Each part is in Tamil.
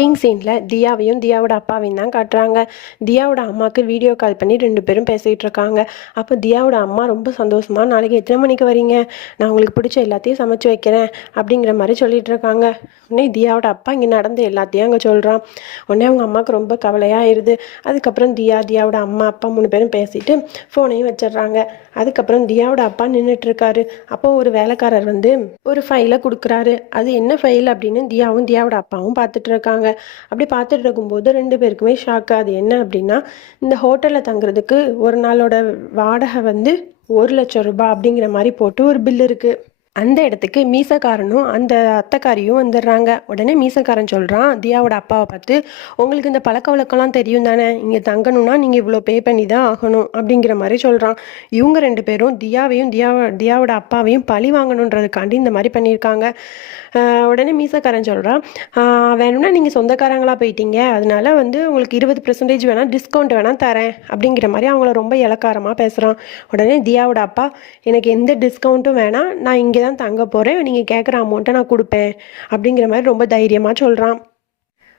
கிங் சீனில் தியாவையும் தியாவோட அப்பாவையும் தான் காட்டுறாங்க. தியாவோட அம்மாவுக்கு வீடியோ கால் பண்ணி ரெண்டு பேரும் பேசிகிட்டு இருக்காங்க. அப்போ தியாவோட அம்மா ரொம்ப சந்தோஷமா நாளைக்கு எத்தனை மணிக்கு வரீங்க? நான் உங்களுக்கு பிடிச்ச எல்லாத்தையும் சமைச்சு வைக்கிறேன் அப்படிங்கிற மாதிரி சொல்லிட்டு இருக்காங்க. உடனே தியாவோட அப்பா இங்கே நடந்த எல்லாத்தையும் அங்கே சொல்கிறான் உடனே அவங்க அம்மாவுக்கு ரொம்ப கவலையாயிருது. அதுக்கப்புறம் தியா தியாவோட அம்மா அப்பா மூணு பேரும் பேசிட்டு ஃபோனையும் வச்சிடுறாங்க. அதுக்கப்புறம் தியாவோட அப்பா நின்றுட்டுருக்காரு அப்போது அப்போ ஒரு வேலைக்காரர் வந்து ஒரு ஃபைலை கொடுக்குறாரு. அது என்ன ஃபைல் அப்படின்னு தியாவும் தியாவோட அப்பாவும் பார்த்துட்டு இருக்காங்க. அப்படி பார்த்துட்டு இருக்கும்போது ரெண்டு பேருக்குமே ஷாக்கு அது என்ன அப்படின்னா இந்த ஹோட்டலில் தங்குறதுக்கு ஒரு நாளோட வாடகை வந்து ஒரு லட்சம் ரூபாய் அப்படிங்கிற மாதிரி போட்டு ஒரு பில் இருக்குது அந்த இடத்துக்கு மீசக்காரனும் அந்த அத்தைக்காரியும் வந்துடுறாங்க. உடனே மீசக்காரன் சொல்கிறான் தியாவோட அப்பாவை பார்த்து உங்களுக்கு இந்த பழக்க வழக்கம்லாம் தெரியும் தானே? இங்கே தங்கணும்னா நீங்கள் இவ்வளோ பே பண்ணி தான் ஆகணும் அப்படிங்கிற மாதிரி சொல்கிறான் இவங்க ரெண்டு பேரும் தியாவையும் தியாவ தியாவோட அப்பாவையும் பழி வாங்கணுன்றதுக்காண்டி இந்த மாதிரி பண்ணியிருக்காங்க. உடனே மீசக்காரன் சொல்கிறான் வேணும்னா நீங்கள் சொந்தக்காரங்களாக போயிட்டீங்க. அதனால வந்து உங்களுக்கு இருபது பர்சன்டேஜ் வேணால் டிஸ்கவுண்ட் வேணால் தரேன் அப்படிங்கிற மாதிரி அவங்கள ரொம்ப இலக்காரமாக பேசுகிறான் உடனே தியாவோட அப்பா எனக்கு எந்த டிஸ்கவுண்ட்டும் வேணாம். நான் இங்கே தான் தங்க போகிறேன் நீங்கள் கேட்குற அமௌண்ட்டை நான் கொடுப்பேன். அப்படிங்கிற மாதிரி ரொம்ப தைரியமாக சொல்கிறான்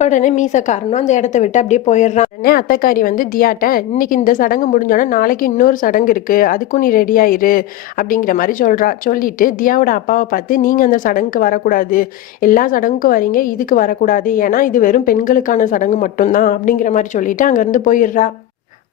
உடனே மீசக்காரனும் அந்த இடத்த விட்டு அப்படியே போயிடுறான். உடனே அத்தைக்காரி வந்து தியாட்ட இன்னைக்கு இந்த சடங்கு முடிஞ்சோடனே நாளைக்கு இன்னொரு சடங்கு இருக்கு. அதுக்கும் நீ ரெடி ஆயிரு அப்படிங்கிற மாதிரி சொல்றா. சொல்லிட்டு தியாவோட அப்பாவை பார்த்து நீங்க அந்த சடங்குக்கு வரக்கூடாது. எல்லா சடங்குக்கும் வரீங்க. இதுக்கு வரக்கூடாது. ஏன்னா இது வெறும் பெண்களுக்கான சடங்கு மட்டும்தான். அப்படிங்கிற மாதிரி சொல்லிட்டு அங்கேருந்து போயிடுறா.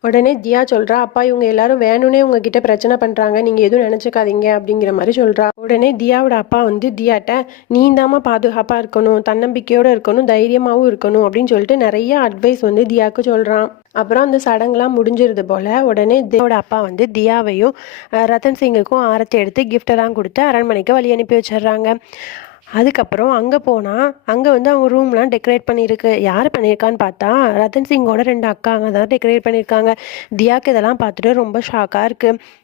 உடனே தியா சொல்றா அப்பா இவங்க எல்லாரும் வேணும்னே உங்ககிட்ட பிரச்சனை பண்றாங்க. நீங்க எதுவும் நினைச்சுக்காதீங்க அப்படிங்கிற மாதிரி சொல்றா. உடனே தியாவோட அப்பா வந்து தியாட்ட நீ தாம்மா பாதுகாப்பா இருக்கணும் தன்னம்பிக்கையோட இருக்கணும் தைரியமாவும் இருக்கணும் அப்படின்னு சொல்லிட்டு நிறைய அட்வைஸ் வந்து தியாவுக்கு சொல்றான். அப்புறம் அந்த சடங்குலாம் முடிஞ்சிருது போல உடனே தியாவோட அப்பா வந்து தியாவையும் ரத்தன் சிங்குக்கும் ஆரத்தி எடுத்து கிஃப்டெல்லாம் கொடுத்து அரண்மனைக்கு வழி அனுப்பி வச்சிடுறாங்க. அதுக்கப்புறம் அங்கே போனால் அங்கே வந்து அவங்க ரூம்லாம் டெக்கரேட் பண்ணியிருக்கு. யார் பண்ணியிருக்கான்னு பார்த்தா ரத்தன் சிங்கோட ரெண்டு அக்காங்க தான் டெக்கரேட் பண்ணியிருக்காங்க. தியாக்கு இதெல்லாம் பார்த்துட்டு ரொம்ப ஷாக்காக இருக்குது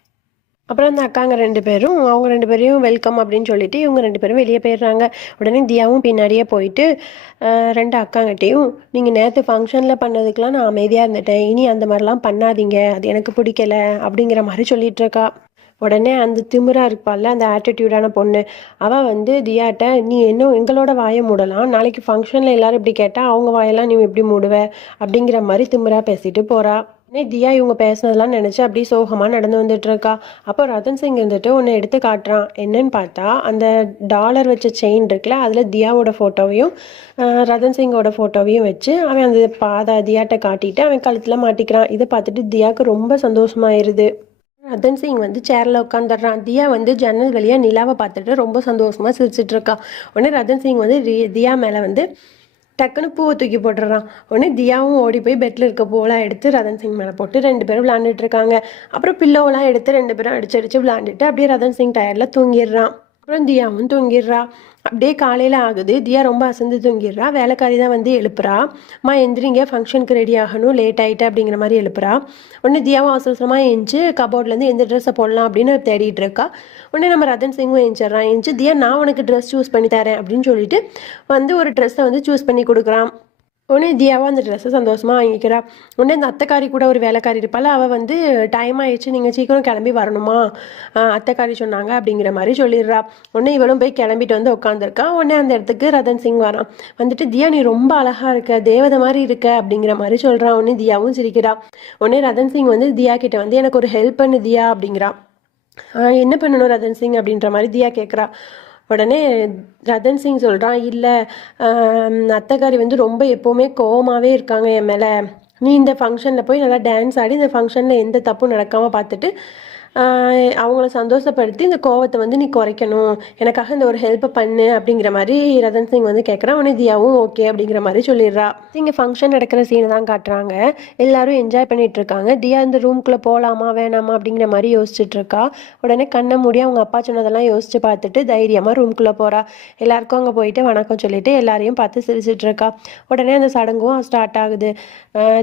அப்புறம் அந்த அக்காங்க ரெண்டு பேரும் அவங்க ரெண்டு பேரையும் வெல்கம் அப்படின்னு சொல்லிட்டு இவங்க ரெண்டு பேரும் வெளியே போயிடுறாங்க. உடனே தியாவும் பின்னாடியே போயிட்டு ரெண்டு அக்காங்கிட்டையும் நீங்கள் நேற்று ஃபங்க்ஷனில் பண்ணதுக்கெலாம் நான் அமைதியாக இருந்துட்டேன். இனி அந்த மாதிரிலாம் பண்ணாதீங்க. அது எனக்கு பிடிக்கல. அப்படிங்கிற மாதிரி சொல்லிகிட்ருக்கா இருக்கா. உடனே அந்த திமிரா இருப்பாள்ல அந்த ஆட்டிடியூடான பொண்ணு. அவள் வந்து தியாட்ட நீ இன்னும் எங்களோட வாயை மூடலாம்? நாளைக்கு ஃபங்க்ஷனில் எல்லாரும் இப்படி கேட்டால் அவங்க வாயெல்லாம் நீ எப்படி மூடுவ? அப்படிங்கிற மாதிரி திமிரா பேசிட்டு போறா. உடனே தியா இவங்க பேசுனதெல்லாம் நினச்சி அப்படியே சோகமாக நடந்து வந்துட்டு இருக்கா. அப்போ ரத்தன் சிங் இருந்துட்டு ஒன்று எடுத்து காட்டுறான். என்னன்னு பார்த்தா அந்த டாலர் வச்ச செயின் இருக்குல்ல அதில் தியாவோட ஃபோட்டோவையும் ரத்தன் சிங்கோட ஃபோட்டோவையும் வச்சு அவன் அந்த பாதா தியாட்ட காட்டிட்டு அவன் கழுத்தில் மாட்டிக்கிறான். இதை பார்த்துட்டு தியாவுக்கு ரொம்ப சந்தோஷமாயிருது. ரத்தன் சிங் வந்து சேரில் உட்காந்துடுறான் தியா வந்து ஜன்னல் வழியாக நிலாவை பார்த்துட்டு ரொம்ப சந்தோஷமாக சிரிச்சிட்டு இருக்கா. உடனே ரத்தன் சிங் வந்து ரி- தியா மேலே வந்து டக்குன்னு பூவை தூக்கி போட்டுடுறான். உடனே தியாவும் ஓடி போய் பெட்டில் இருக்க பூவெல்லாம் எடுத்து ரதன் சிங் மேலே போட்டு ரெண்டு பேரும் விளாண்டுட்டு இருக்காங்க. அப்புறம் பில்லோவெல்லாம் எடுத்து ரெண்டு பேரும் அடிச்சு அடிச்சு விளாண்டுட்டு அப்படியே ரதன் சிங் டயரில் தூங்கிடுறான். அப்புறம் தியாவும் தூங்கிடுறா. அப்படியே காலையில் ஆகுது. தியா ரொம்ப அசந்து தூங்கிடுறா. வேலைக்காரி தான் வந்து எழுப்புறா. அம்மா எந்திரிங்க. ஃபங்க்ஷனுக்கு ரெடி ஆகணும். லேட் ஆகிட்டு அப்படிங்கிற மாதிரி எழுப்புறா. உடனே தியாவும் அவசரமாக எழுந்து கபோர்ட்லேருந்து எந்த ட்ரெஸ்ஸை போடலாம் அப்படின்னு தேடிட்டு இருக்கா. உடனே நம்ம ரதன் சிங்கும் எழுந்துடுறான் எழுந்து தியா நான் உனக்கு ட்ரெஸ் சூஸ் பண்ணி தரேன் அப்படின்னு சொல்லிட்டு வந்து ஒரு ட்ரெஸ்ஸை வந்து சூஸ் பண்ணி கொடுக்குறான். உடனே தியாவும் அந்த ட்ரெஸ்ஸை சந்தோஷமாக வாங்கிக்கிறா. உடனே அந்த அத்தைக்காரி கூட ஒரு வேலைக்காரி இருப்பாள். அவள் வந்து டைம் ஆயிடுச்சு நீங்கள் சீக்கிரம் கிளம்பி வரணுமா? அத்தைக்காரி சொன்னாங்க அப்படிங்கிற மாதிரி சொல்லிடுறா. உடனே இவளும் போய் கிளம்பிட்டு வந்து உட்காந்துருக்கான் உடனே அந்த இடத்துக்கு ரதன் சிங் வரான். வந்துட்டு தியா நீ ரொம்ப அழகாக இருக்க தேவதை மாதிரி இருக்க அப்படிங்கிற மாதிரி சொல்கிறான் உடனே தியாவும் சிரிக்கிறா. உடனே ரதன் சிங் வந்து தியா கிட்ட வந்து எனக்கு ஒரு ஹெல்ப் பண்ணு தியா அப்படிங்கிறா. என்ன பண்ணணும் ரதன் சிங்? அப்படின்ற மாதிரி தியா கேட்குறா உடனே ரதன் சிங் சொல்கிறான் இல்லை அத்தைக்காரி வந்து ரொம்ப எப்போவுமே கோவமாகவே இருக்காங்க என் மேலே. நீ இந்த ஃபங்க்ஷனில் போய் நல்லா டான்ஸ் ஆடி இந்த ஃபங்க்ஷனில் எந்த தப்பும் நடக்காமல் பார்த்துட்டு அவங்கள சந்தோஷப்படுத்தி இந்த கோவத்தை வந்து நீ குறைக்கணும். எனக்காக இந்த ஒரு ஹெல்ப்பை பண்ணு அப்படிங்கிற மாதிரி ரதன் சிங் வந்து கேட்குறான் உடனே தியாவும் ஓகே அப்படிங்கிற மாதிரி சொல்லிடுறா. இங்கே ஃபங்க்ஷன் நடக்கிற சீனை தான் காட்டுறாங்க. எல்லாரும் என்ஜாய் பண்ணிட்டு இருக்காங்க. தியா இந்த ரூம்குள்ளே போகலாமா வேணாமா அப்படிங்கிற மாதிரி யோசிச்சுட்டு இருக்கா. உடனே கண்ணை மூடி அவங்க அப்பா சொன்னதெல்லாம் யோசிச்சு பார்த்துட்டு தைரியமாக ரூம்குள்ளே போகிறா எல்லாருக்கும் அங்கே போயிட்டு வணக்கம் சொல்லிட்டு எல்லாரையும் பார்த்து சிரிச்சிட்டு இருக்கா. உடனே அந்த சடங்கும் ஸ்டார்ட் ஆகுது.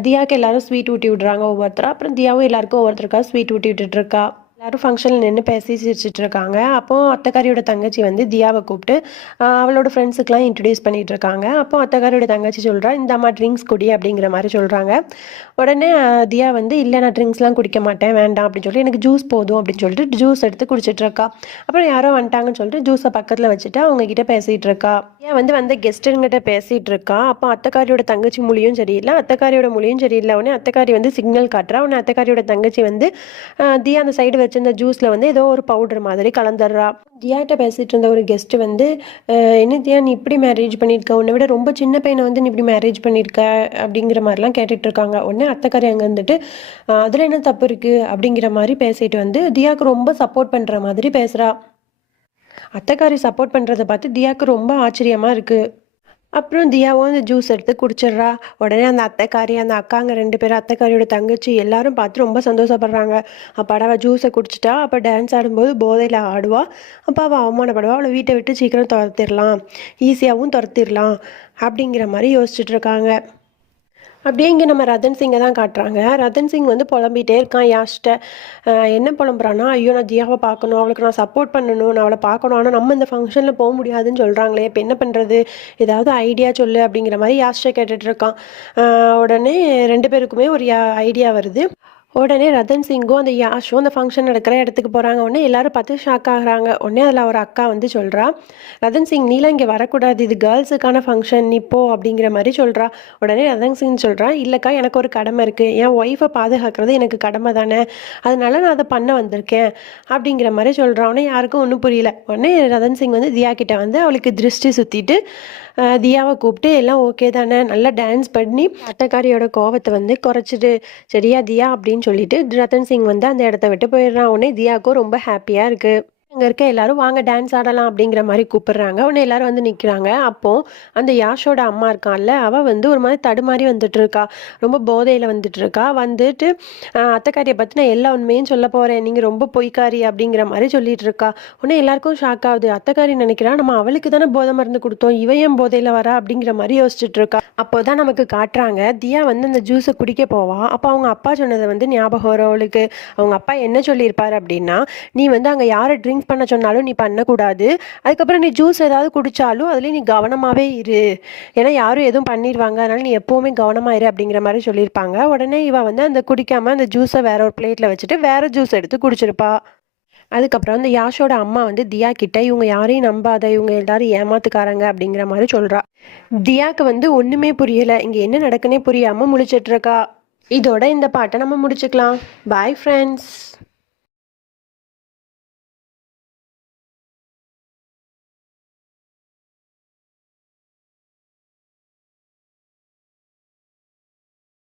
தியாவுக்கு எல்லாரும் ஸ்வீட் ஊட்டி விடுறாங்க ஒவ்வொருத்தரும் அப்புறம் தியாவும் எல்லாருக்கும் ஒவ்வொருத்தருக்கா ஸ்வீட் ஊட்டி விட்டுட்டு இருக்கா. எல்லாரும் ஃபங்க்ஷனில் நின்று பேசி சிரிச்சிட்டு இருக்காங்க அப்போது அத்தைக்காரியோட தங்கச்சி வந்து தியாவை கூப்பிட்டு அவளோட ஃப்ரெண்ட்ஸுக்கெலாம் இன்ட்ரடியூஸ் பண்ணிகிட்டு இருக்காங்க அப்போ அத்தைக்காரியோட தங்கச்சி சொல்கிறா இந்த அம்மா ட்ரிங்க்ஸ் குடி அப்படிங்கிற மாதிரி சொல்கிறாங்க உடனே தியா வந்து இல்லை நான் ட்ரிங்க்ஸ்லாம் குடிக்க மாட்டேன் வேண்டாம் அப்படின்னு சொல்லி எனக்கு ஜூஸ் போதும் அப்படின்னு சொல்லிட்டு ஜூஸ் எடுத்து குடிச்சிட்டு இருக்கா அப்புறம் யாரோ வந்துட்டாங்கன்னு சொல்லிட்டு ஜூஸை பக்கத்தில் வச்சுட்டு அவங்கக்கிட்ட பேசிகிட்டு இருக்கா ஏன் வந்து வந்த கெஸ்ட்டுங்கிட்ட பேசிகிட்டு இருக்கா அப்போ அத்தைக்காரியோட தங்கச்சி மொழியும் சரியில்லை. அத்தைக்காரியோட மொழியும் சரியில்லை. உடனே அத்தைக்காரி வந்து சிக்னல் காட்டுறா. உடனே அத்தைக்காரியோட தங்கச்சி வந்து தியா அந்த சைடு வச்சு வச்சிருந்த ஜூஸில் வந்து ஏதோ ஒரு பவுடர் மாதிரி கலந்துடுறா. தியாட்ட பேசிகிட்டு இருந்த ஒரு கெஸ்ட்டு வந்து என்ன தியா நீ இப்படி மேரேஜ் பண்ணியிருக்க உன்னை விட ரொம்ப சின்ன பையனை வந்து நீ இப்படி மேரேஜ் பண்ணியிருக்க அப்படிங்கிற மாதிரிலாம் கேட்டுட்டு இருக்காங்க. உடனே அத்தைக்காரி அங்கே வந்துட்டு அதில் என்ன தப்பு இருக்குது அப்படிங்கிற மாதிரி பேசிட்டு வந்து தியாவுக்கு ரொம்ப சப்போர்ட் பண்ணுற மாதிரி பேசுகிறா அத்தைக்காரி சப்போர்ட் பண்ணுறதை பார்த்து தியாவுக்கு ரொம்ப ஆச்சரியமாக இருக்குது அப்புறம் தியாவும் அந்த ஜூஸ் எடுத்து குடிச்சிடுறா. உடனே அந்த அத்தைக்காரி அந்த அக்காங்க ரெண்டு பேரும் அத்தைக்காரியோட தங்கச்சி எல்லாரும் பார்த்து ரொம்ப சந்தோஷப்படுறாங்க. அப்போ அவள் ஜூஸை குடிச்சிட்டா அப்போ டான்ஸ் ஆடும்போது போதையில் ஆடுவா. அப்போ அவள் அவமானப்படுவா. அவளை வீட்டை விட்டு சீக்கிரம் துரத்திடலாம். ஈஸியாகவும் துரத்திடலாம். அப்படிங்கிற மாதிரி யோசிச்சுட்டு இருக்காங்க. அப்படியே இங்கே நம்ம ரதன் சிங்கை தான் காட்டுறாங்க. ரதன் சிங் வந்து புலம்பிகிட்டே இருக்கான் யாஷ்ட என்ன புலம்புறான்னா ஐயோ நான் ஜியாவை பார்க்கணும் அவளுக்கு நான் சப்போர்ட் பண்ணணும் நான் அவளை பார்க்கணும் ஆனால் நம்ம இந்த ஃபங்க்ஷனில் போக முடியாதுன்னு சொல்கிறாங்களே இப்போ என்ன பண்ணுறது ஏதாவது ஐடியா சொல்லு அப்படிங்கிற மாதிரி யாஷ்ட கேட்டுட்ருக்கான் உடனே ரெண்டு பேருக்குமே ஒரு ஐடியா வருது. உடனே ரத்தன் சிங்கும் அந்த யாஷும் அந்த ஃபங்க்ஷன் நடக்கிற இடத்துக்கு போகிறாங்க உடனே எல்லாரும் பார்த்து ஷாக் ஆகுறாங்க. உடனே அதில் ஒரு அக்கா வந்து சொல்கிறா ரத்தன் சிங் நீலாம் இங்கே வரக்கூடாது. இது கேர்ள்ஸுக்கான ஃபங்க்ஷன் நீ போ அப்படிங்கிற மாதிரி சொல்கிறா உடனே ரத்தன் சிங் சொல்கிறான் இல்லைக்கா எனக்கு ஒரு கடமை இருக்குது என் ஒய்ஃபை பாதுகாக்கிறது எனக்கு கடமை தானே. அதனால நான் அதை பண்ண வந்திருக்கேன் அப்படிங்கிற மாதிரி சொல்கிறான் உடனே யாருக்கும் ஒன்றும் புரியல. உடனே ரதன் சிங் வந்து தியா கிட்ட வந்து அவளுக்கு திருஷ்டி சுற்றிட்டு தியாவை கூப்பிட்டு எல்லாம் ஓகே தானே? நல்லா டான்ஸ் பண்ணி அட்டக்காரியோட கோவத்தை வந்து குறைச்சிட்டு சரியா தியா அப்படின்னு சொல்லிட்டு ரத்தன் சிங் வந்து அந்த இடத்த விட்டு போயிடுறான். உடனே தியாவுக்கும் ரொம்ப ஹாப்பியாக இருக்குது அங்கே இருக்க எல்லாரும் வாங்க டான்ஸ் ஆடலாம் அப்படிங்கிற மாதிரி கூப்பிடுறாங்க. உடனே எல்லாரும் வந்து நிற்கிறாங்க அப்போ அந்த யாஷோட அம்மா இருக்கான்ல அவள் வந்து ஒரு மாதிரி தடுமாறி வந்துட்டு இருக்கா ரொம்ப போதையில் வந்துட்டு இருக்கா வந்துட்டு அத்தைக்காரியை பற்றி நான் எல்லா உண்மையும் சொல்ல போகிறேன் நீங்கள் ரொம்ப பொய்க்காரி அப்படிங்கிற மாதிரி சொல்லிட்டு இருக்கா உடனே எல்லாருக்கும் ஷாக் ஆகுது. அத்தைக்காரி நினைக்கிறா நம்ம அவளுக்கு தானே போதை மருந்து கொடுத்தோம். இவையும் போதையில் வரா? அப்படிங்கிற மாதிரி யோசிச்சுட்டு இருக்கா அப்போ தான் நமக்கு காட்டுறாங்க. தியா வந்து அந்த ஜூஸை குடிக்க போவா. அப்போ அவங்க அப்பா சொன்னதை வந்து ஞாபகம் வரும் அவளுக்கு. அவங்க அப்பா என்ன சொல்லியிருப்பார் அப்படின்னா நீ வந்து அங்கே யாரை ட்ரிங்க் பண்ண சொன்னாலும் நீ பண்ணக்கூடாது. அதுக்கப்புறம் நீ ஜூஸ் ஏதாவது குடித்தாலும் அதுலேயும் நீ கவனமாகவே இரு. ஏன்னா யாரும் எதுவும் பண்ணிடுவாங்க அதனால் நீ எப்போவுமே கவனமாக இரு அப்படிங்கிற மாதிரி சொல்லியிருப்பாங்க. உடனே இவன் வந்து அந்த குடிக்காமல் அந்த ஜூஸை வேற ஒரு பிளேட்டில் வச்சுட்டு வேற ஜூஸ் எடுத்து குடிச்சிருப்பா. அதுக்கப்புறம் அந்த யாஷோட அம்மா வந்து தியா கிட்ட இவங்க யாரையும் நம்பாத. இவங்க எல்லாரும் ஏமாத்துக்காரங்க. அப்படிங்கிற மாதிரி சொல்றா. தியாக்கு வந்து ஒண்ணுமே புரியல. இங்க என்ன நடக்குன்னே புரியாம முழிச்சிட்டு இருக்கா. இதோட இந்த பாட்டை நம்ம முடிச்சுக்கலாம். Bye friends